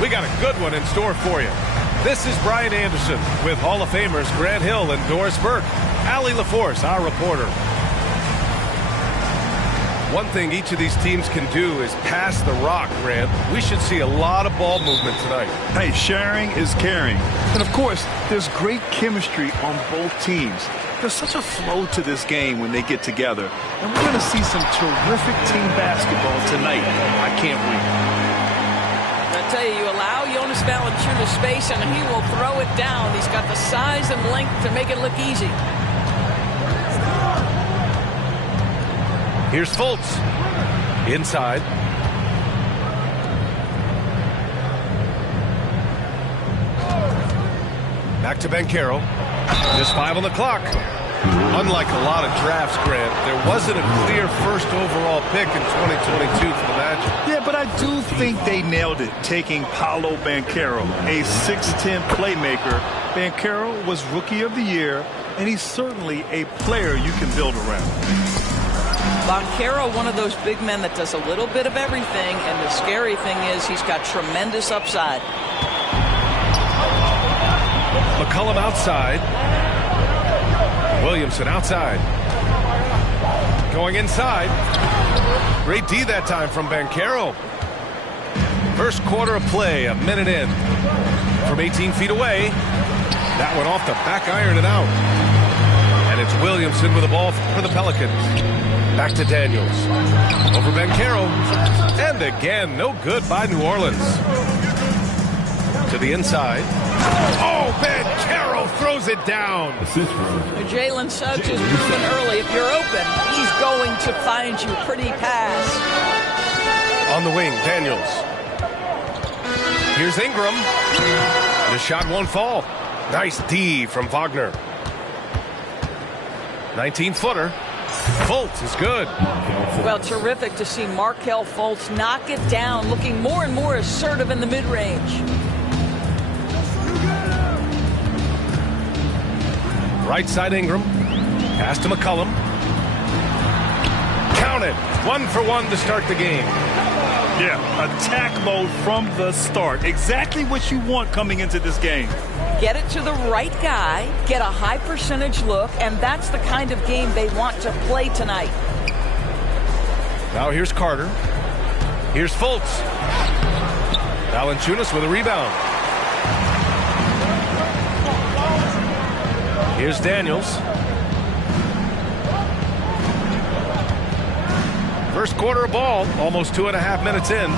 We got a good one in store for you. This is Brian Anderson with Hall of Famers Grant Hill and Doris Burke. Allie LaForce, our reporter. One thing each of these teams can do is pass the rock, Grant. We should see a lot of ball movement tonight. Hey, sharing is caring. And, of course, there's great chemistry on both teams. There's such a flow to this game when they get together. And we're going to see some terrific team basketball tonight. I can't wait. I tell you, you allow Jonas Valanciunas space, and he will throw it down. He's got the size and length to make it look easy. Here's Fultz. Inside. Back to Banchero. Just 5 on the clock. Unlike a lot of drafts, Grant, there wasn't a clear first overall pick in 2022 for the Magic. Yeah, but I do think they nailed it, taking Paolo Banchero, a 6'10 playmaker. Banchero was Rookie of the Year, and he's certainly a player you can build around. Banchero, one of those big men that does a little bit of everything, and the scary thing is he's got tremendous upside. McCollum outside. Williamson outside. Going inside. Great D that time from Banchero. First quarter of play, a minute in. From 18 feet away. That one off the back iron and out. And it's Williamson with the ball for the Pelicans. Back to Daniels. Over Banchero. And again, no good by New Orleans. To the inside. Oh, Banchero throws it down. Jalen Suggs has proven early, if you're open, he's going to find you pretty pass. On the wing, Daniels. Here's Ingram. The shot won't fall. Nice D from Wagner. 19-footer. Fultz is good. Well, terrific to see Markelle Fultz knock it down, looking more and more assertive in the mid-range. Right side Ingram. Pass to McCollum. Count it. 1 for 1 to start the game. Yeah, attack mode from the start. Exactly what you want coming into this game. Get it to the right guy, get a high percentage look, and that's the kind of game they want to play tonight. Now here's Carter. Here's Fultz. Valanciunas with a rebound. Here's Daniels. First quarter of ball, almost 2.5 minutes in.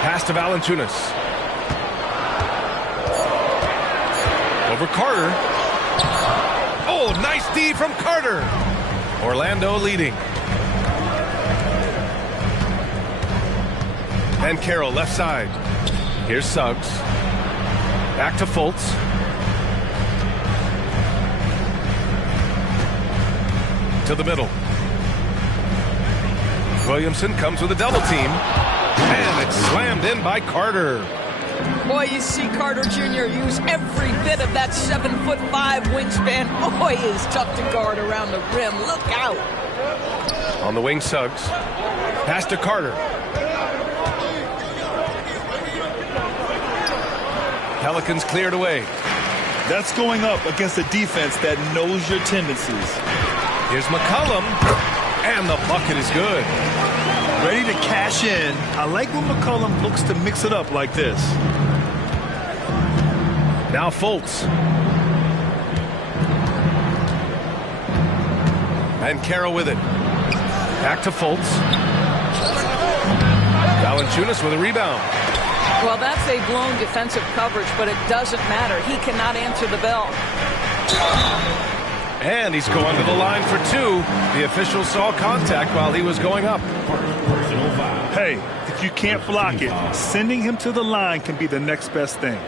Pass to Valanciunas. Over Carter. Oh, nice D from Carter. Orlando leading. Banchero left side. Here's Suggs. Back to Fultz. To the middle. Williamson comes with a double team. And it's slammed in by Carter. Boy, you see Carter Jr. use every bit of that 7'5" wingspan. Boy, is tough to guard around the rim. Look out. On the wing, Suggs. Pass to Carter. Pelicans cleared away. That's going up against a defense that knows your tendencies. Here's McCollum. And the bucket is good. Ready to cash in. I like when McCollum looks to mix it up like this. Now Fultz. Banchero with it. Back to Fultz. Valanciunas with a rebound. Well, that's a blown defensive coverage, but it doesn't matter. He cannot answer the bell. And he's going to the line for 2. The official saw contact while he was going up. Hey, if you can't block it, sending him to the line can be the next best thing.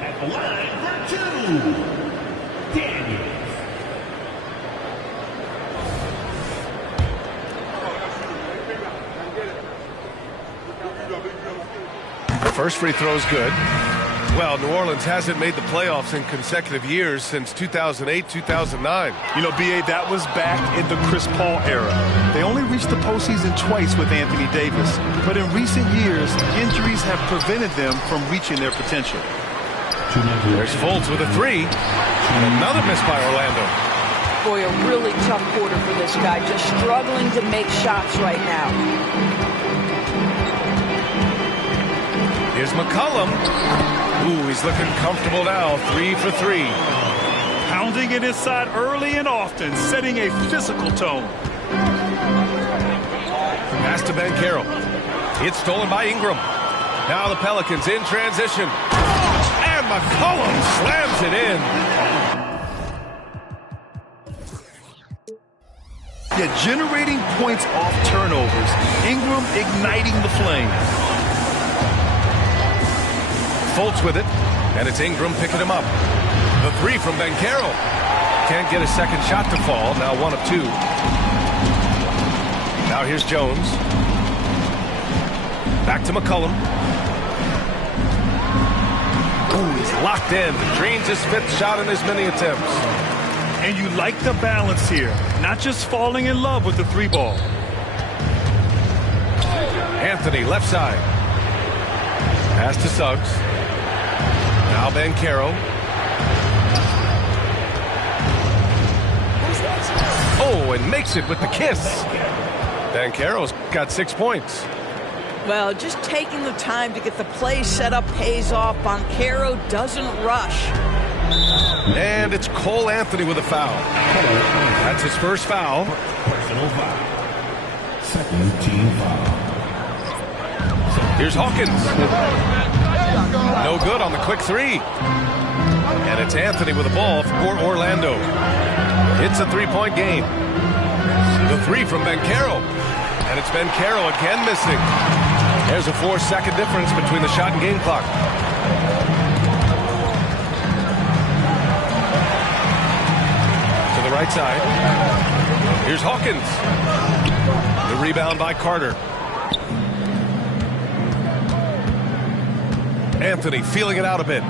At the line for 2, Daniels. The first free throw is good. Well, New Orleans hasn't made the playoffs in consecutive years since 2008, 2009. You know, B.A., that was back in the Chris Paul era. They only reached the postseason twice with Anthony Davis. But in recent years, injuries have prevented them from reaching their potential. There's Fultz with a three. And another miss by Orlando. Boy, a really tough quarter for this guy. Just struggling to make shots right now. Here's McCollum. Ooh, he's looking comfortable now. 3 for 3. Pounding it inside early and often, setting a physical tone. Pass to Banchero. It's stolen by Ingram. Now the Pelicans in transition. And McCollum slams it in. Yeah, generating points off turnovers. Ingram igniting the flame. Fultz with it, and it's Ingram picking him up. The three from Banchero. Can't get a second shot to fall. Now 1 of 2. Now here's Jones. Back to McCollum. Ooh, he's locked in. Drains his 5th shot in as many attempts. And you like the balance here. Not just falling in love with the 3 ball. Anthony, left side. Pass to Suggs. Now Banchero. Oh, and makes it with the kiss. Banchero's got 6 points. Well, just taking the time to get the play set up pays off. Banchero doesn't rush. And it's Cole Anthony with a foul. That's his first foul. Personal foul. Second team foul. Here's Hawkins. No good on the quick 3. And it's Anthony with the ball for Orlando. It's a 3-point game. The 3 from Banchero. And it's Banchero again missing. There's a 4-second difference between the shot and game clock. To the right side. Here's Hawkins. The rebound by Carter. Anthony feeling it out a bit.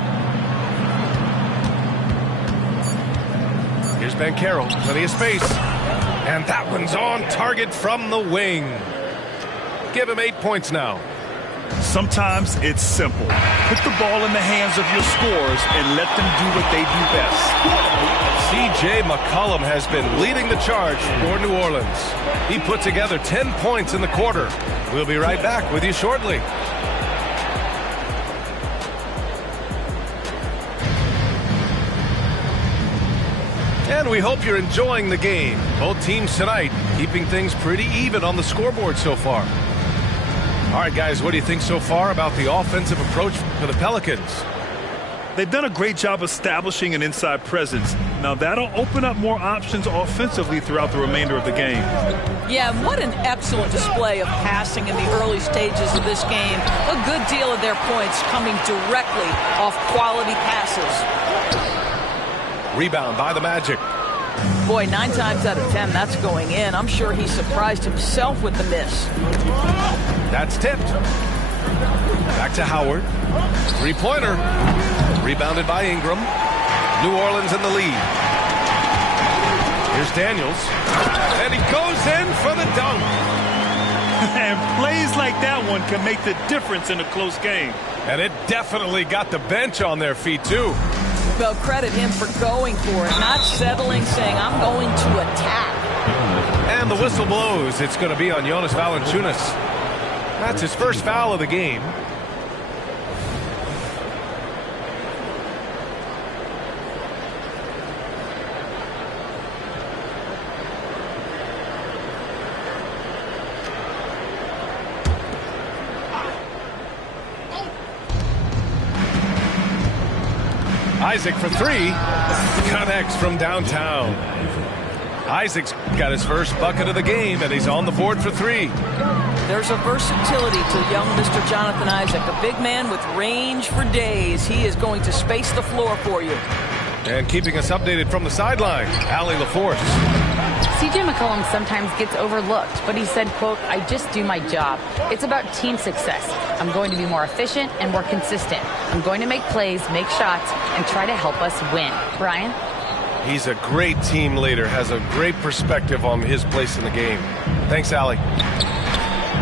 Here's Banchero, plenty of space. And that one's on target from the wing. Give him 8 points now. Sometimes it's simple. Put the ball in the hands of your scorers and let them do what they do best. C.J. McCollum has been leading the charge for New Orleans. He put together 10 points in the quarter. We'll be right back with you shortly. And we hope you're enjoying the game. Both teams tonight keeping things pretty even on the scoreboard so far. All right, guys, what do you think so far about the offensive approach for the Pelicans? They've done a great job establishing an inside presence. Now that'll open up more options offensively throughout the remainder of the game. Yeah, what an excellent display of passing in the early stages of this game. A good deal of their points coming directly off quality passes. Rebound by the Magic. Boy, 9 times out of 10, that's going in. I'm sure he surprised himself with the miss. That's tipped. Back to Howard. 3-pointer. Rebounded by Ingram. New Orleans in the lead. Here's Daniels. And he goes in for the dunk. And plays like that one can make the difference in a close game. And it definitely got the bench on their feet, too. Well, credit him for going for it, not settling, saying, I'm going to attack. And the whistle blows. It's going to be on Jonas Valanciunas. That's his first foul of the game. Isaac for 3. Connects from downtown. Isaac's got his first bucket of the game, and he's on the board for 3. There's a versatility to young Mr. Jonathan Isaac, a big man with range for days. He is going to space the floor for you. And keeping us updated from the sideline, Allie LaForce. CJ McCollum sometimes gets overlooked, but he said, quote, "I just do my job. It's about team success. I'm going to be more efficient and more consistent. I'm going to make plays, make shots, and try to help us win." Brian? He's a great team leader, has a great perspective on his place in the game. Thanks, Allie.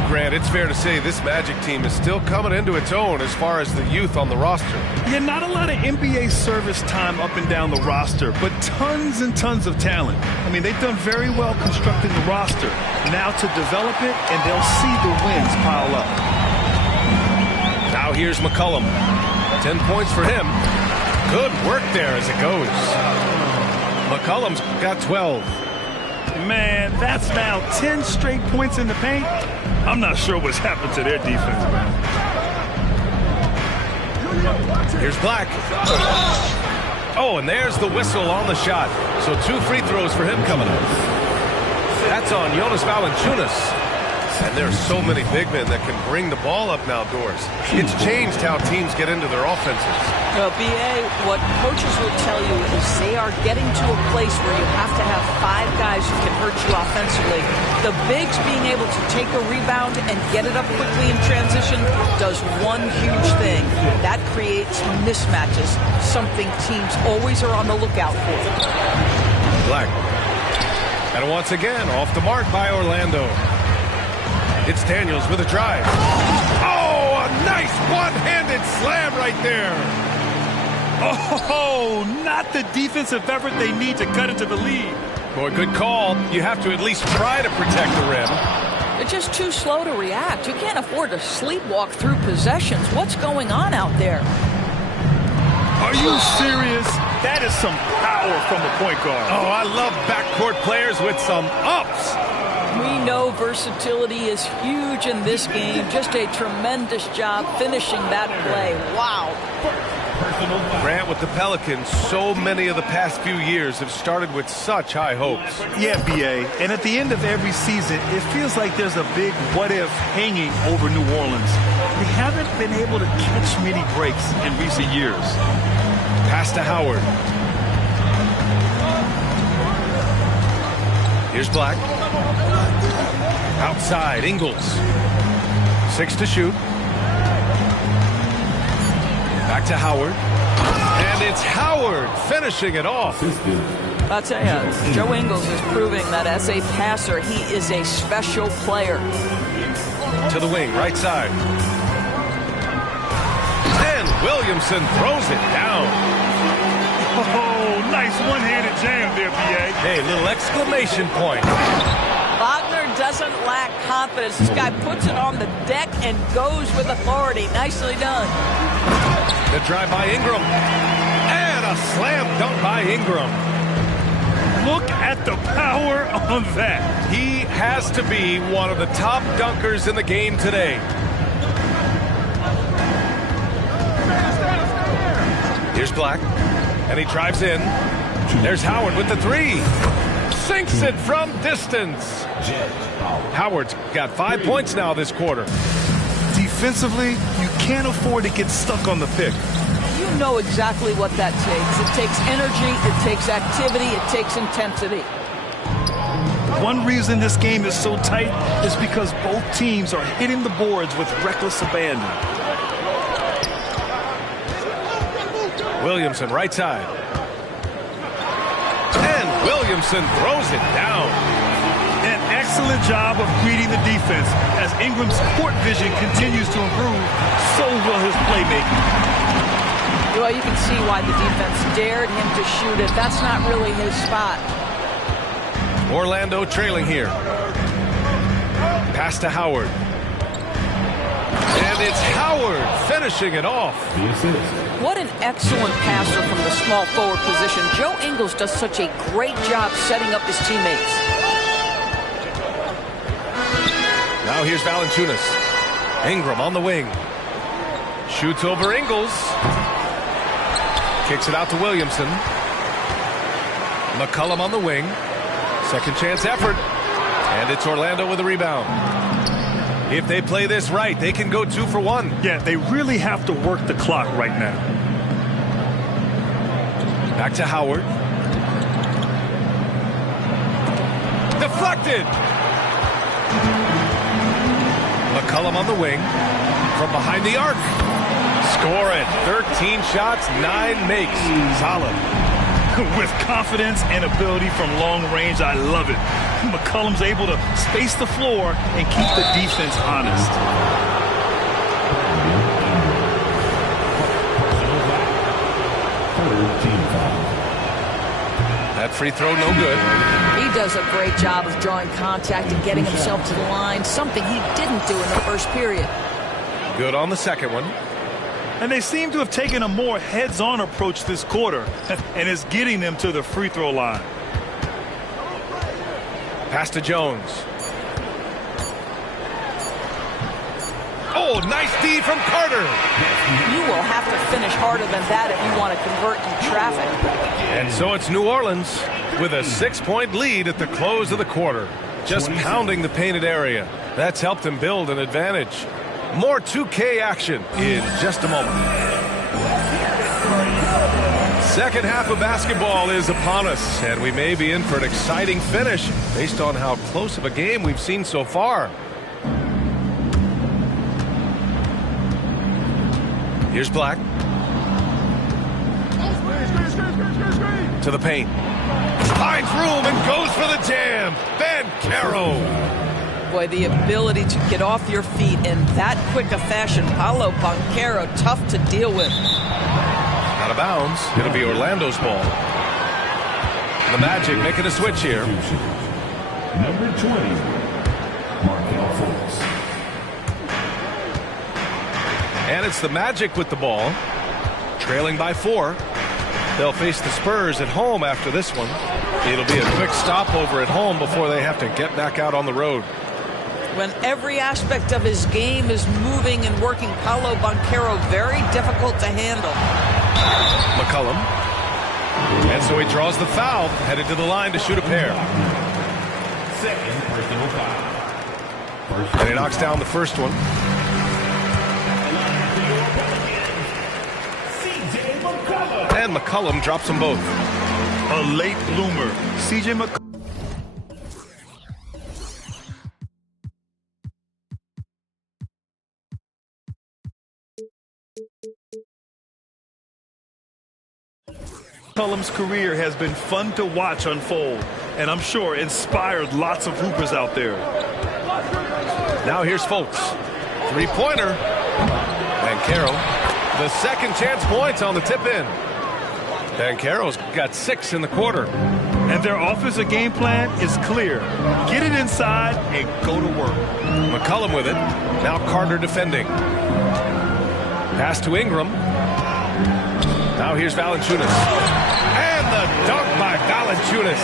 Grant, it's fair to say this Magic team is still coming into its own as far as the youth on the roster. Yeah, not a lot of NBA service time up and down the roster, but tons and tons of talent. I mean, they've done very well constructing the roster. Now to develop it, and they'll see the wins pile up. Now here's McCollum. 10 points for him. Good work there as it goes. McCollum's got 12. Man, that's now 10 straight points in the paint. I'm not sure what's happened to their defense, man. Here's Black. Oh, and there's the whistle on the shot. So 2 free throws for him coming up. That's on Jonas Valanciunas. And there's so many big men that can bring the ball up now, Doors. It's changed how teams get into their offenses. Well, B.A., what coaches will tell you is they are getting to a place where you have to have 5 guys who can hurt you offensively. The bigs being able to take a rebound and get it up quickly in transition does one huge thing. That creates mismatches, something teams always are on the lookout for. Black. And once again, off the mark by Orlando. It's Daniels with a drive. Oh, a nice one-handed slam right there. Oh, not the defensive effort they need to cut into the lead. Boy, good call. You have to at least try to protect the rim. They're just too slow to react. You can't afford to sleepwalk through possessions. What's going on out there? Are you serious? That is some power from the point guard. Oh, I love backcourt players with some ups. We know versatility is huge in this game. Just a tremendous job finishing that play. Wow. Grant, with the Pelicans, so many of the past few years have started with such high hopes. Yeah, B.A., and at the end of every season, it feels like there's a big what-if hanging over New Orleans. They haven't been able to catch many breaks in recent years. Pass to Howard. Here's Black. Outside, Ingles. 6 to shoot. Back to Howard. And it's Howard finishing it off. I'll tell you, Joe Ingles is proving that as a passer, he is a special player. To the wing, right side. And Williamson throws it down. Oh, nice one-handed jam there, B.A. Hey, little exclamation point. Wagner doesn't lack confidence. This guy puts it on the deck and goes with authority. Nicely done. The drive by Ingram. And a slam dunk by Ingram. Look at the power on that. He has to be one of the top dunkers in the game today. Here's Black. And he drives in. There's Howard with the 3. Sinks it from distance. Howard's got 5 points now this quarter. Defensively, you can't afford to get stuck on the pick. You know exactly what that takes. It takes energy, it takes activity, it takes intensity. One reason this game is so tight is because both teams are hitting the boards with reckless abandon. Williamson, right side. And Williamson throws it down. An excellent job of reading the defense. As Ingram's court vision continues to improve, so will his playmaking. Well, you can see why the defense dared him to shoot it. That's not really his spot. Orlando trailing here. Pass to Howard. And it's Howard finishing it off. What an excellent passer from the small forward position. Joe Ingles does such a great job setting up his teammates. Now here's Valanciunas. Ingram on the wing. Shoots over Ingles. Kicks it out to Williamson. McCollum on the wing. Second chance effort. And it's Orlando with a rebound. If they play this right, they can go 2 for 1. Yeah, they really have to work the clock right now. Back to Howard. deflected. McCollum on the wing. From behind the arc. Score it. 13 shots, 9 makes. Solid. With confidence and ability from long range, I love it. McCollum's able to space the floor and keep the defense honest. That free throw no good. He does a great job of drawing contact and getting himself to the line, something he didn't do in the first period. Good on the second one. And they seem to have taken a more heads-on approach this quarter, and it's getting them to the free throw line. Pass to Jones. Oh, nice D from Carter. You will have to finish harder than that if you want to convert in traffic. And so it's New Orleans with a 6-point lead at the close of the quarter. Just pounding the painted area. That's helped him build an advantage. More 2K action in just a moment. Second half of basketball is upon us, and we may be in for an exciting finish based on how close of a game we've seen so far. Here's Black. To the paint. Finds room and goes for the jam. Banchero. Boy, the ability to get off your feet in that quick a fashion. Paolo Banchero, tough to deal with. Out of bounds. It'll be Orlando's ball. The Magic making a switch here. Number 20, Markel Fultz. And it's the Magic with the ball. Trailing by 4. They'll face the Spurs at home after this one. It'll be a quick stopover at home before they have to get back out on the road. When every aspect of his game is moving and working, Paolo Banchero very difficult to handle. McCollum. And so he draws the foul, headed to the line to shoot a pair. Second personal foul. And he knocks down the first one. And McCollum drops them both. A late bloomer, C.J. McCollum. McCollum's career has been fun to watch unfold, and I'm sure inspired lots of hoopers out there. Now here's Fultz. Three-pointer. Banchero. The second chance points on the tip-in. Banchero's got 6 in the quarter. And their offensive game plan is clear. Get it inside and go to work. McCollum with it. Now Carter defending. Pass to Ingram. Now here's Valanciunas. And the dunk by Valanciunas.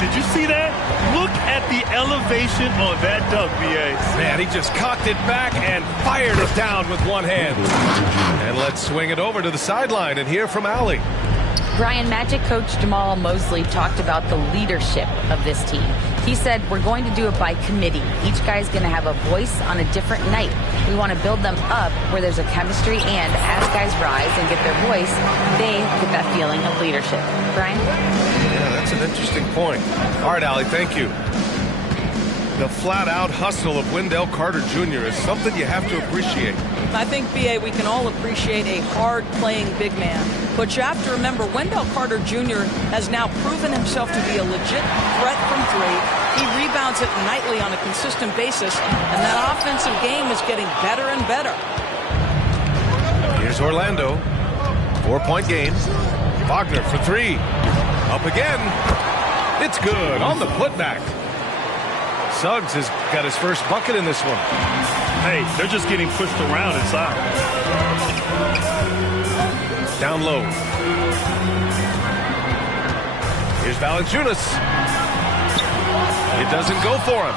Did you see that? Look at the elevation on that dunk, B.A. Man, he just cocked it back and fired it down with one hand. And let's swing it over to the sideline and hear from Allie. Brian, Magic coach Jamal Mosley talked about the leadership of this team. He said, we're going to do it by committee. Each guy's going to have a voice on a different night. We want to build them up where there's a chemistry, and as guys rise and get their voice, they get that feeling of leadership. Brian? Yeah, that's an interesting point. All right, Allie, thank you. The flat-out hustle of Wendell Carter Jr. is something you have to appreciate. I think, B.A., we can all appreciate a hard-playing big man. But you have to remember, Wendell Carter Jr. has now proven himself to be a legit threat from 3. He rebounds it nightly on a consistent basis, and that offensive game is getting better and better. Here's Orlando. 4-point game. Wagner for 3. Up again. It's good on the putback. Suggs has got his first bucket in this one. Hey, they're just getting pushed around inside. Down low. Here's Valanciunas. It doesn't go for him.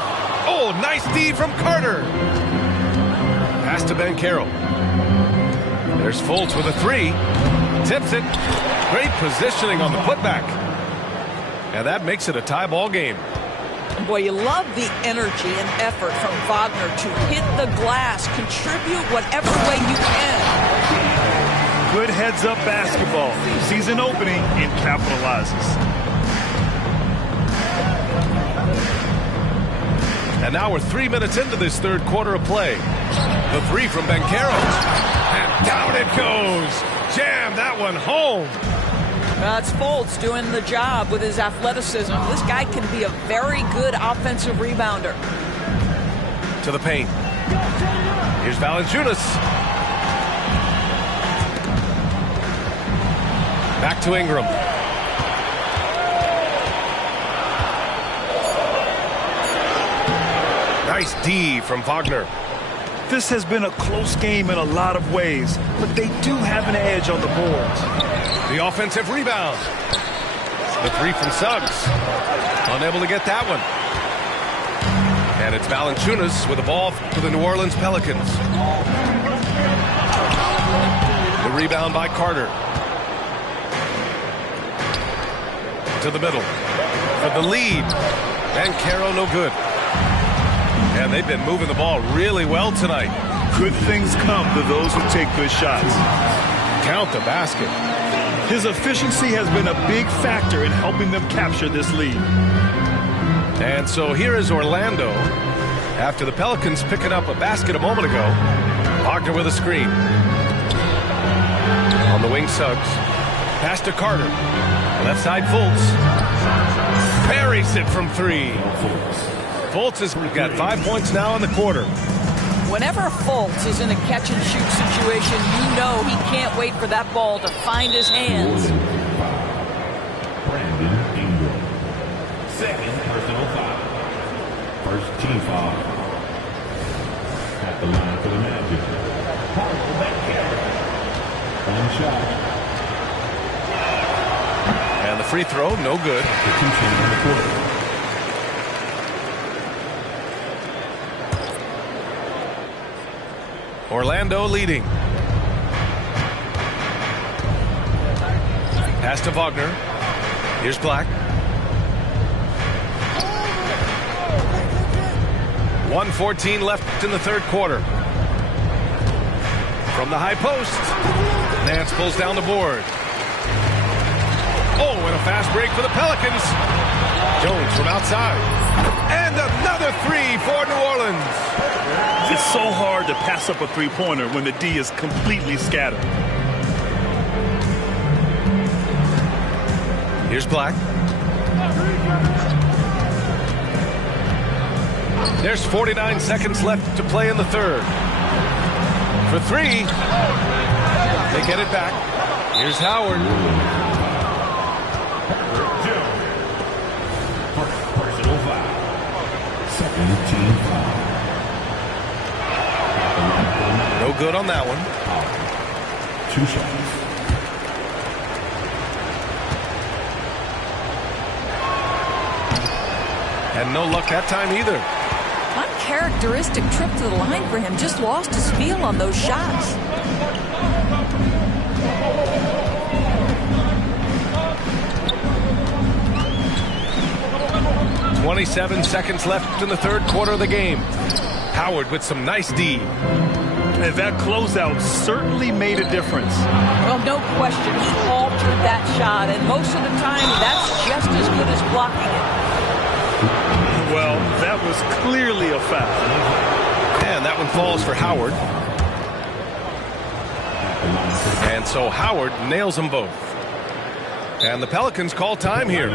Oh, nice D from Carter. Pass to Banchero. There's Fultz with a 3. Tips it. Great positioning on the putback. And that makes it a tie ball game. Boy, you love the energy and effort from Wagner to hit the glass, contribute whatever way you can. Good heads-up basketball. Season opening and capitalizes. And now we're 3 minutes into this third quarter of play. The three from Banchero. And down it goes. Jam that one home. That's Fultz doing the job with his athleticism. This guy can be a very good offensive rebounder. To the paint. Here's Valanciunas. Back to Ingram. Nice D from Wagner. This has been a close game in a lot of ways, but they do have an edge on the boards. The offensive rebound. The three from Suggs. Unable to get that one. And it's Valanciunas with the ball for the New Orleans Pelicans. The rebound by Carter. To the middle. For the lead. Banchero no good. And they've been moving the ball really well tonight. Good things come to those who take good shots. Count the basket. His efficiency has been a big factor in helping them capture this lead. And so here is Orlando. After the Pelicans picking up a basket a moment ago. Wagner with a screen. On the wing, Suggs. Pass to Carter. Left side, Fultz. Buries it from three. Fultz has got 5 points now in the quarter. Whenever Fultz is in a catch-and-shoot situation, you know he can't wait for that ball to find his hands. Brandon Ingram. Second personal foul. First team foul. At the line for the Magic. One shot. And the free throw, no good. Substitution in the quarter. Orlando leading. Pass to Wagner. Here's Black. 1:14 left in the third quarter. From the high post. Nance pulls down the board. Oh, and a fast break for the Pelicans. Jones from outside. And another three for New Orleans. It's so hard to pass up a three-pointer when the D is completely scattered. Here's Black. There's 49 seconds left to play in the third. For three. They get it back. Here's Howard. Personal foul. Second team foul. No good on that one. 2 shots. And no luck that time either. Uncharacteristic trip to the line for him. Just lost his feel on those shots. .27 seconds left in the third quarter of the game. Howard with some nice D. And that closeout certainly made a difference. Well, no question. He altered that shot, and most of the time, that's just as good as blocking it. Well, that was clearly a foul. And that one falls for Howard. And so Howard nails them both. And the Pelicans call time here.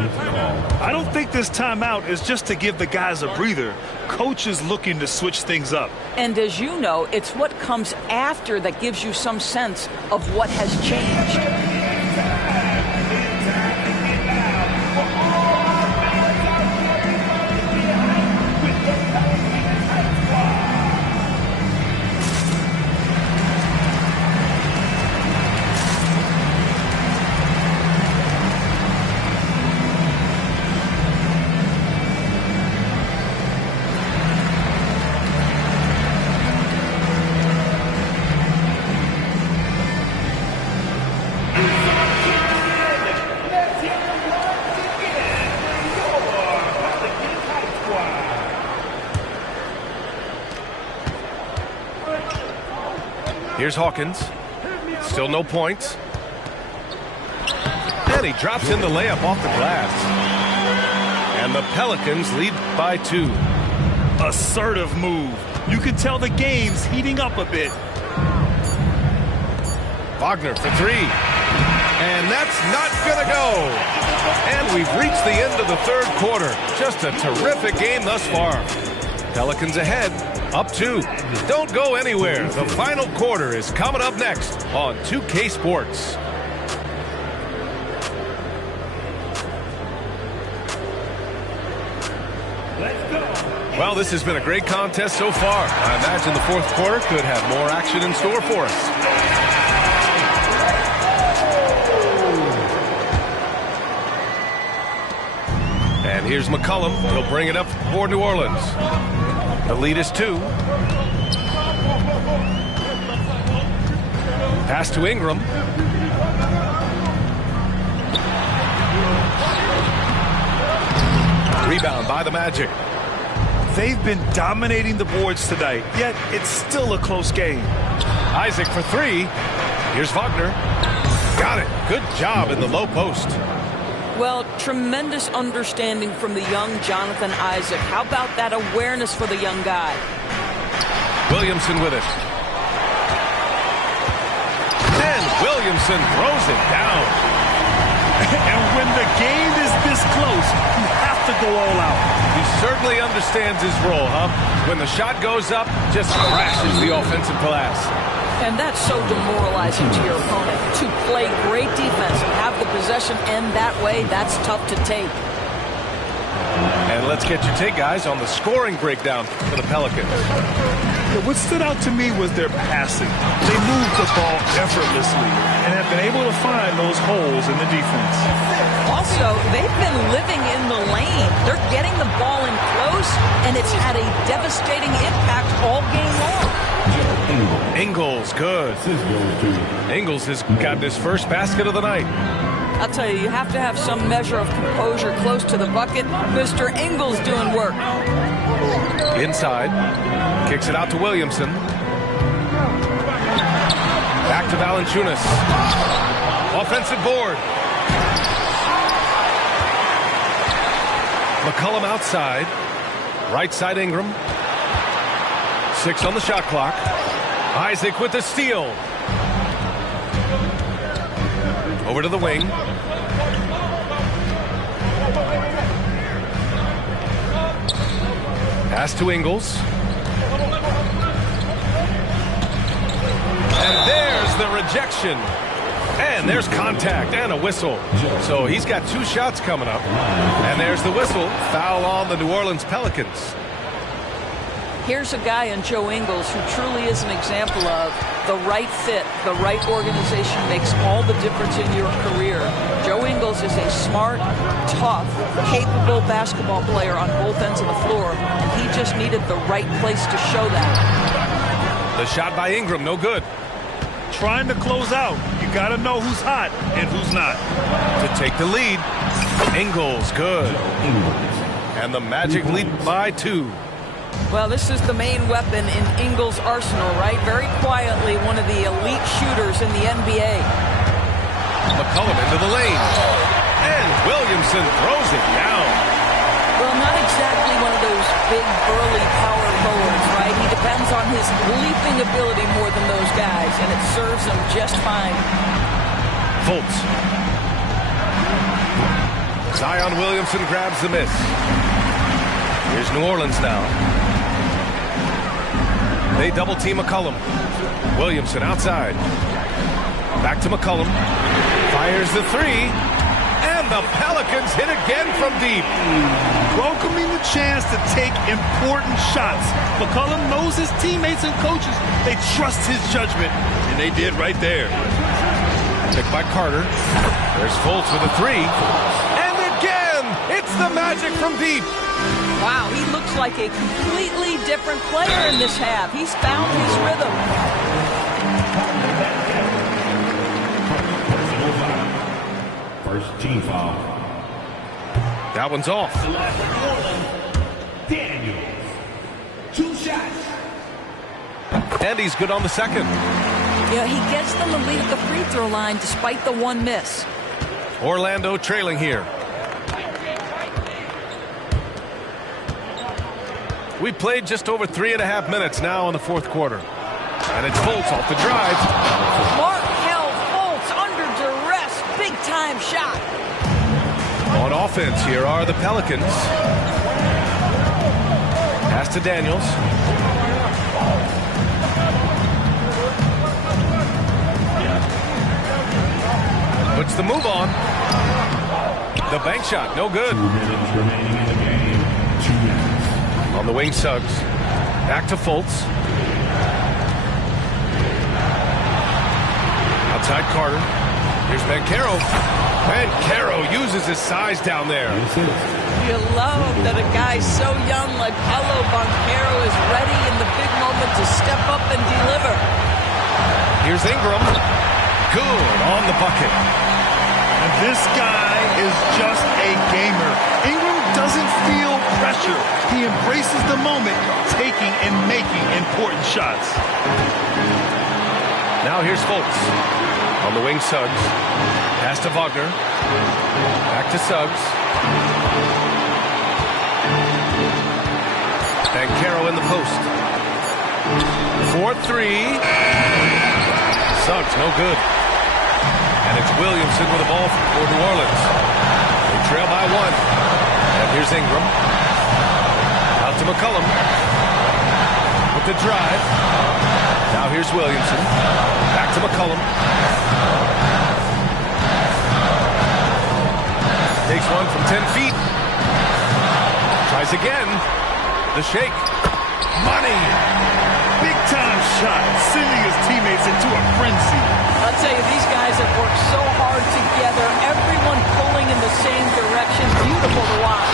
I don't think this timeout is just to give the guys a breather. Coach is looking to switch things up. And as you know, it's what comes after that gives you some sense of what has changed. Here's Hawkins. Still no points. And he drops in the layup off the glass. And the Pelicans lead by 2. assertive move. You can tell the game's heating up a bit. Wagner for three. And that's not going to go. And we've reached the end of the third quarter. Just a terrific game thus far. Pelicans ahead, up 2. Don't go anywhere. The final quarter is coming up next on 2K Sports. Well, this has been a great contest so far. I imagine the fourth quarter could have more action in store for us. And here's McCollum. He'll bring it up for New Orleans. The lead is 2. Pass to Ingram. Rebound by the Magic. They've been dominating the boards tonight, yet it's still a close game. Isaac for 3. Here's Wagner. Got it. Good job in the low post. Well, tremendous understanding from the young Jonathan Isaac. How about that awareness for the young guy? Williamson with it. And Williamson throws it down. And when the game is this close, you have to go all out. He certainly understands his role, huh? When the shot goes up, just crashes the offensive glass. And that's so demoralizing to your opponent. To play great defense and have the possession end that way, that's tough to take. And let's get your take, guys, on the scoring breakdown for the Pelicans. What stood out to me was their passing. They moved the ball effortlessly and have been able to find those holes in the defense. Also, they've been living in the lane. They're getting the ball in close, and it's had a devastating impact all game long. Ingles, good. Ingles has gotten his first basket of the night. I'll tell you, you have to have some measure of composure close to the bucket. Mr. Ingles doing work. Inside. Kicks it out to Williamson. Back to Valanciunas. Offensive board. McCollum outside. Right side Ingram. 6 on the shot clock. Isaac with the steal. Over to the wing. Pass to Ingles. And there's the rejection. And there's contact and a whistle. So he's got 2 shots coming up. And there's the whistle. Foul on the New Orleans Pelicans. Here's a guy in Joe Ingles who truly is an example of the right fit, the right organization makes all the difference in your career. Joe Ingles is a smart, tough, capable basketball player on both ends of the floor, and he just needed the right place to show that. The shot by Ingram, no good. Trying to close out. You got to know who's hot and who's not. To take the lead, Ingles, good. And the Magic lead by 2. Well, this is the main weapon in Ingles' arsenal, right? Very quietly, one of the elite shooters in the NBA. McCollum into the lane. And Williamson throws it down. Well, not exactly one of those big, burly power forwards, right? He depends on his leaping ability more than those guys, and it serves him just fine. Fultz. Zion Williamson grabs the miss. Here's New Orleans now. They double team McCollum. Williamson outside. Back to McCollum. Fires the 3. And the Pelicans hit again from deep. Welcoming the chance to take important shots. McCollum knows his teammates and coaches. They trust his judgment, and they did right there. Picked by Carter. There's Fultz with a 3. And again, it's the Magic from deep. Wow, he looks like a completely different player in this half. He's found his rhythm. First team foul. That one's off. Daniels. 2 shots. And he's good on the second. Yeah, he gets them the lead at the free throw line despite the 1 miss. Orlando trailing here. We played just over 3.5 minutes now in the fourth quarter. And it's Fultz off the drive. Markelle Fultz under duress. Big-time shot. On offense, here are the Pelicans. Pass to Daniels. Puts the move on. The bank shot, no good. 2 minutes remaining in the game. 2 minutes. On the wing, Suggs. Back to Fultz. Outside Carter. Here's Banchero. Banchero uses his size down there. You love that a guy so young like Paolo Banchero is ready in the big moment to step up and deliver. Here's Ingram. Good on the bucket. And this guy is just a gamer. Ingram doesn't feel pressure. He embraces the moment, taking and making important shots. Now here's Fultz. On the wing, Suggs. Pass to Wagner. Back to Suggs. Banchero in the post. 4-3. Suggs, no good. And it's Williamson with the ball for New Orleans. They trail by 1. And here's Ingram. Out to McCollum. With the drive. Now here's Williamson. Back to McCollum. Takes one from 10 feet. Tries again. The shake. Money. Big time shot, sending his teammates into a frenzy. I'll tell you, these guys have worked so hard together. Everyone pulling in the same direction. Beautiful to watch.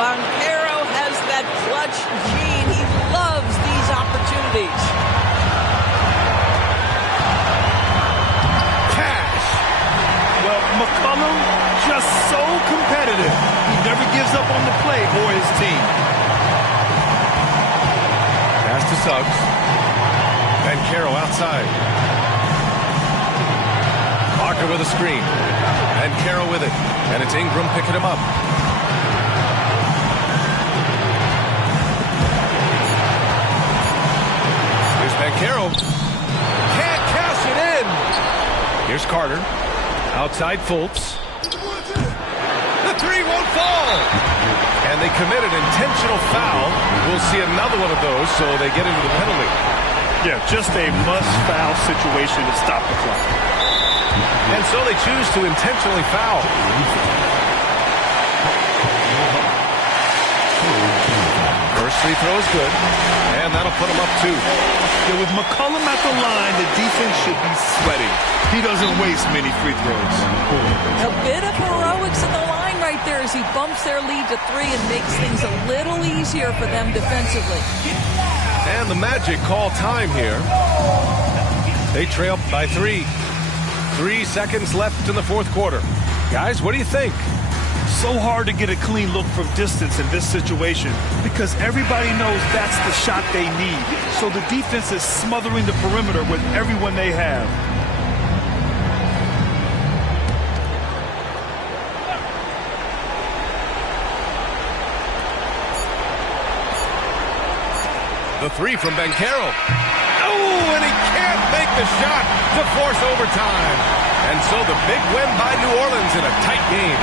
Banchero has that clutch gene. He loves these opportunities. Cash. Well, McCollum just so competitive. He never gives up on the play or his team. Pass to Suggs. Banchero outside. Parker with a screen. Banchero with it. And it's Ingram picking him up. Here's Banchero. Can't cash it in. Here's Carter. Outside Fultz. The three won't fall. And they commit an intentional foul. We'll see another one of those, so they get into the penalty. Yeah, just a must-foul situation to stop the clock. And so they choose to intentionally foul. First free throw is good, and that'll put them up 2. Yeah, with McCollum at the line, the defense should be sweating. He doesn't waste many free throws. A bit of heroics in the line right there as he bumps their lead to 3 and makes things a little easier for them defensively. And the Magic call time here. They trail by 3. 3 seconds left in the fourth quarter. Guys, what do you think? So hard to get a clean look from distance in this situation because everybody knows that's the shot they need. So the defense is smothering the perimeter with everyone they have. The 3 from Banchero. Oh, and he can't make the shot to force overtime. And so the big win by New Orleans in a tight game.